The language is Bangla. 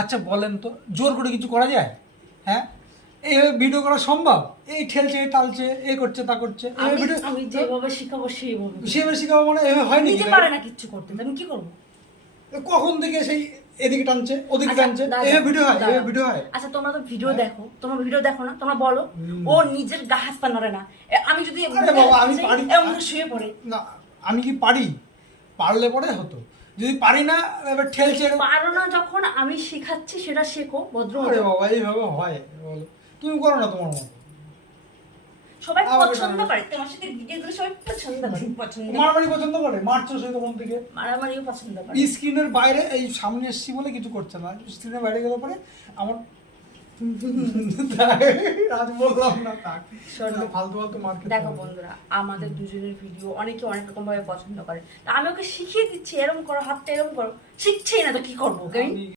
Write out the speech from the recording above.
আচ্ছা বলেন তো, জোর করে কিছু করা যায়? হ্যাঁ, এইভাবে ভিডিও করা সম্ভব? এই ঠেলছে টালছে, এ করছে তা করছে, আমি যেভাবে শিখাবো সেইভাবে সেভাবে শিখাবো মানে এভাবে হয় নাকি? নিজে পারে না কিচ্ছু করতে, আমি কি করবো? কখন থেকে সেই এদিকে টানছে ওদিকে আচ্ছা, টানছে, দাঁড়াও, এভাবে ভিডিও হয়? দাঁড়াও। এভাবে ভিডিও হয়? আচ্ছা তোমরা তো ভিডিও দেখো, তোমরা ভিডিও দেখো না? তোমরা বলো ও নিজের গা হাত পা নড়ে না। আমি যদি আরে বাবা, আমি পারি। এমন শুয়ে পড়ে। না, আমি কি পারি? পারলে পরে হতো, যদি পারি না এবার ঠেলছে। পারো না যখন আমি শেখাচ্ছি সেটা শেখো ভদ্র আরে হয়ে। বাবা, এইভাবে হয় বলো? তুমি করো না তোমার মতো। সবাই আমাকে পছন্দ না। করে তোমার সাথে ভিডিও গুলো, সবাই পছন্দ করে। মারামারি পছন্দ করে, মারছো সেই তখন থেকে। মারামারিও পছন্দ করে। স্ক্রিনের বাইরে, এই সামনে এসছি বলে কিছু করছে না, স্ক্রিনের বাইরে গেলে পরে আমার আজ বললাম না থাক, ফালতু ফালতু মার খেতে দেখো হবে। বন্ধুরা, আমাদের দুজনের ভিডিও অনেকে অনেক রকম ভাবে পছন্দ করে, তা আমি ওকে শিখিয়ে দিচ্ছি এরকম করো, হাতটা এরকম করো, শিখছেই না তো কি করবো ওকে আমি? আমি